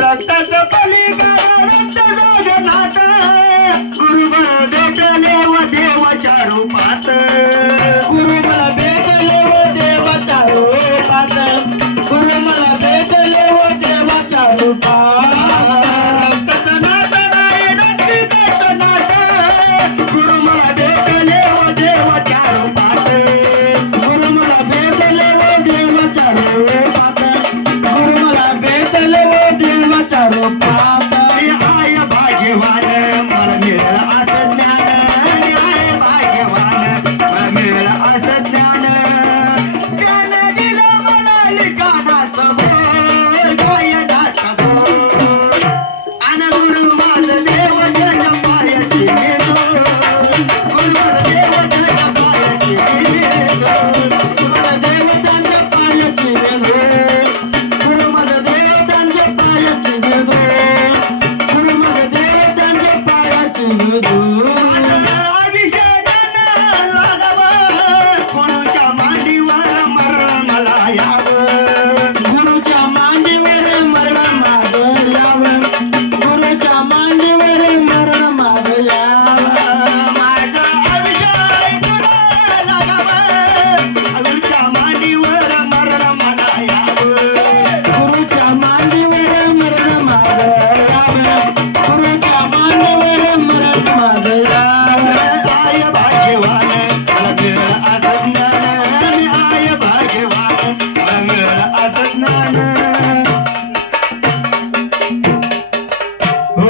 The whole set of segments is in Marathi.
रक्ताचं पलीकडं रक्त जगन्नाथ गुरु मला भेटले व देवाच्या रूपात गुरु मला भेटले व देवाच्या रूपात गुरु मला भेटले व देवाच्या रूपात रक्ताचं नातं नाही रक्ताचं नातं गुरु मला भेटले व देवाच्या रूपात गुरु मला भेटले व देवाच्या रूपात गुरु मला भेटले व देवाच्या रूपात मी आहे भाग्यवान मला मिळालं असं ज्ञान मी आहे भाग्यवान मला मिळालं असं ज्ञान ज्ञान दिलं मला लिखाणाचं बोल गायनाचं बोल आणि गुरु माझं देव जन पायाची घेतो गुरु माझं देव जन पायाची घेतो गुरु देवतांच्या पायाची गेलो गुरु माझ्या देवतांच्या पायाची गेलो गुरु माझ्या देवतांच्या पायाची गेलो कोणाच्या मांडीवर मरण मला यावं गुरुच्या मांडीवर मरण माझं यावं गुरुच्या मांडीवर मरण माझं यावं माझं अभिषेक तुला लागावं गुरुच्या मांडीवर मरण मला यावं गुरुच्या मांडीवर मरण माझं यावं गुरुच्या मांडीवर मरण माझं यावं आय भाग्यवान मला मिळालं असं ज्ञान मी आय भाग्यवान मला मिळालं असं ज्ञान हो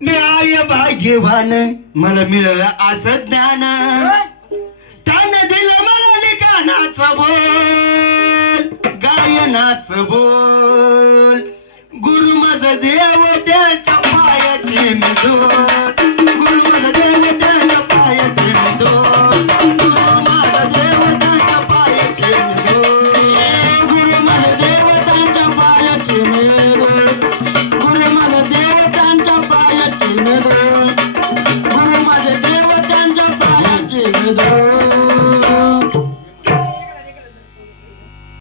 मी आय भाग्यवान मला मिळालं असं ज्ञान त्यानं दिलं मला लिखाणाचं बोल गायनाचं बोल गुरु माझं देव त्याच्या पायाची मी जोड